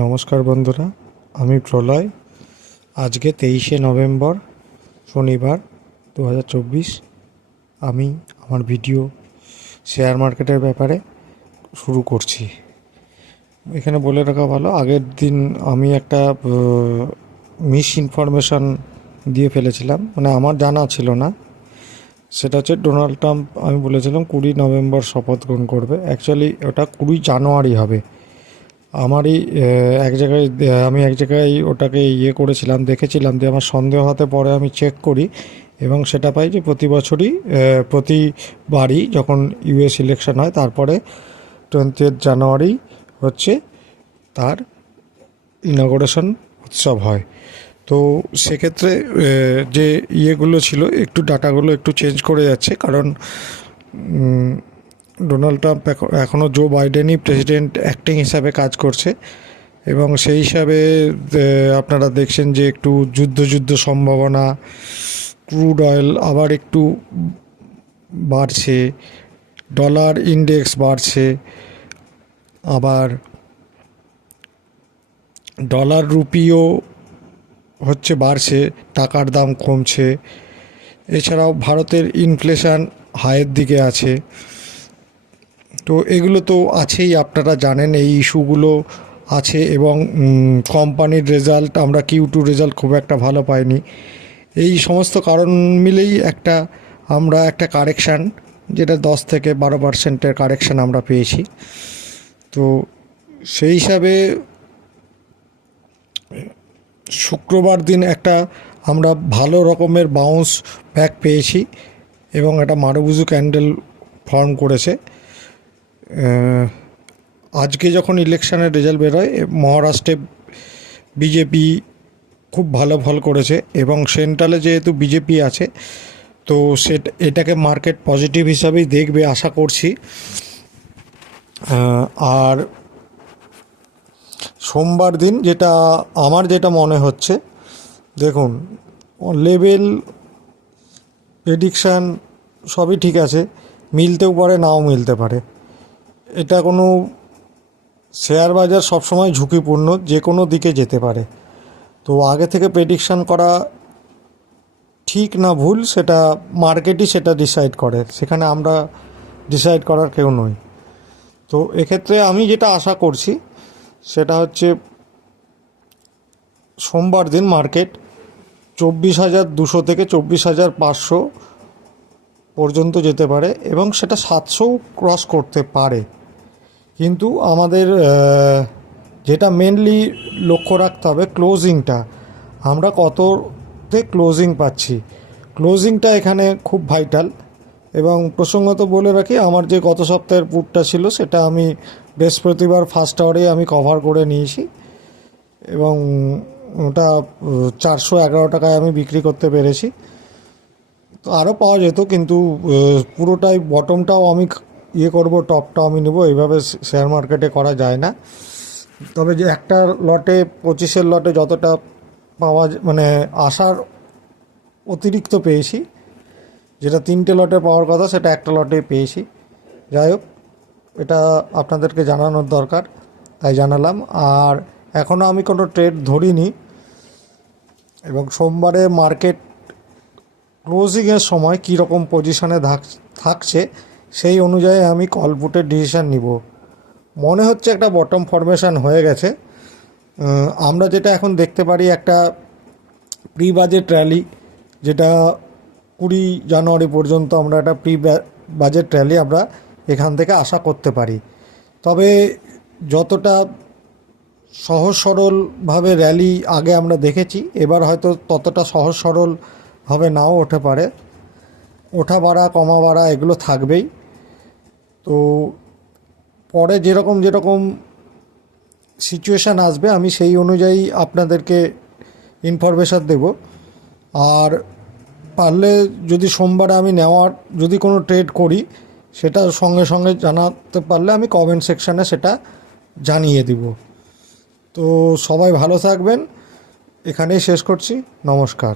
নমস্কার বন্ধুরা, আমি প্রলয়। আজকে 23শে নভেম্বর শনিবার 2024। আমি আমার ভিডিও শেয়ার মার্কেটের ব্যাপারে শুরু করছি। এখানে বলে রাখা ভালো, আগের দিন আমি একটা মিস ইনফরমেশান দিয়ে ফেলেছিলাম, মানে আমার জানা ছিল না। সেটা হচ্ছে ডোনাল্ড ট্রাম্প, আমি বলেছিলাম 20 নভেম্বর শপথ গ্রহণ করবে। অ্যাকচুয়ালি ওটা 20 জানুয়ারি হবে। আমারই আমি এক জায়গায় ওটাকে করেছিলাম, দেখেছিলাম, দিয়ে আমার সন্দেহ হতে পরে আমি চেক করি এবং সেটা পাই যে প্রতিবারই যখন ইউএস ইলেকশন হয় তারপরে 20 জানুয়ারি হচ্ছে তার ইনগরেশন উৎসব হয়। তো সেক্ষেত্রে যে ইয়েগুলো ছিল, একটু ডাটাগুলো একটু চেঞ্জ করে যাচ্ছে, কারণ ডোনাল্ড ট্রাম্প এখনও জো বাইডেনই প্রেসিডেন্ট অ্যাক্টিং হিসাবে কাজ করছে এবং সেই হিসাবে আপনারা দেখছেন যে একটু যুদ্ধ সম্ভাবনা, ক্রুড অয়েল আবার একটু বাড়ছে, ডলার ইন্ডেক্স বাড়ছে, আবার ডলার রুপিও হচ্ছে বাড়ছে, টাকার দাম কমছে। এছাড়াও ভারতের ইনফ্লেশন হাইয়ের দিকে আছে। তো এগুলো তো আছেই, আপনারা জানেন এই ইস্যুগুলো আছে। এবং কোম্পানির রেজাল্ট, আমরা Q2 রেজাল্ট খুব একটা ভালো পাইনি। এই সমস্ত কারণ মিলেই আমরা একটা কারেকশান, যেটা 10 থেকে 12% কারেকশান আমরা পেয়েছি। তো সেই হিসাবে শুক্রবার দিন আমরা ভালো রকমের বাউন্স ব্যাক পেয়েছি এবং একটা মারুবুজু ক্যান্ডেল ফর্ম করেছে। আজকে যখন ইলেকশনের রেজাল্ট বেরোয়, মহারাষ্ট্রে বিজেপি খুব ভালো ফল করেছে এবং সেন্ট্রালে যেহেতু বিজেপি আছে, তো এটাকে মার্কেট পজিটিভ হিসাবেই দেখবে আশা করছি। আর সোমবার দিন আমার যেটা মনে হচ্ছে, দেখুন, লেভেল প্রেডিকশান সবই ঠিক আছে, মিলতেও পারে নাও মিলতে পারে। এটা কোনো শেয়ার বাজার সবসময় ঝুঁকিপূর্ণ, যে কোনো দিকে যেতে পারে। তো আগে থেকে প্রেডিকশান করা ঠিক না ভুল, সেটা মার্কেটই ডিসাইড করে, সেখানে আমরা ডিসাইড করার কেউ নই। তো এক্ষেত্রে আমি যেটা আশা করছি সেটা হচ্ছে সোমবার দিন মার্কেট 24,200 থেকে 24,500 পর্যন্ত যেতে পারে এবং সেটা 700 ক্রস করতে পারে। কিন্তু আমাদের যেটা মেনলি লক্ষ্য রাখতে হবে, ক্লোজিংটা, আমরা কততে ক্লোজিং পাচ্ছি, ক্লোজিংটা এখানে খুব ভাইটাল। এবং প্রসঙ্গত বলে রাখি, আমার যে গত সপ্তাহের পুটটা ছিল সেটা আমি বৃহস্পতিবার ফার্স্ট আওয়ারে আমি কভার করে নিয়েছি এবং ওটা 411 টাকায় আমি বিক্রি করতে পেরেছি। তো আরও পাওয়া যেত, কিন্তু পুরোটাই বটমটাও আমি করব, টপটাও আমি নেব, এইভাবে শেয়ার মার্কেটে করা যায় না। তবে যে একটা লটে 25-এর লটে যতটা পাওয়া, মানে আসার অতিরিক্ত পেয়েছি, যেটা 3টে লটে পাওয়ার কথা সেটা একটা লটে পেয়েছি। যাই হোক, এটা আপনাদেরকে জানানোর দরকার, তাই জানালাম। আর এখনও আমি কোনো ট্রেড ধরিনি এবং সোমবারে মার্কেট ক্লোজিংয়ের সময় কী রকম পজিশনে থাকছে সেই অনুযায়ী আমি কল পুটের ডিসিশান নিব। মনে হচ্ছে একটা বটম ফরমেশন হয়ে গেছে। আমরা যেটা এখন দেখতে পারি, একটা প্রি বাজেট র্যালি, যেটা 20 জানুয়ারি পর্যন্ত আমরা একটা প্রি বাজেট র্যালি আমরা এখান থেকে আশা করতে পারি। তবে যতটা সহজ সরলভাবে র্যালি আগে আমরা দেখেছি, এবার হয়তো ততটা সহজ সরলভাবে নাও হতে পারে, ওঠা বাড়া কমা বাড়া এগুলো থাকবেই। তো পরে যেরকম সিচুয়েশান আসবে আমি সেই অনুযায়ী আপনাদেরকে ইনফরমেশান দেব। আর পারলে যদি সোমবারে আমি যদি কোনো ট্রেড করি, সেটা সঙ্গে সঙ্গে জানাতে পারলে আমি কমেন্ট সেকশানে সেটা জানিয়ে দিব। তো সবাই ভালো থাকবেন, এখানেই শেষ করছি। নমস্কার।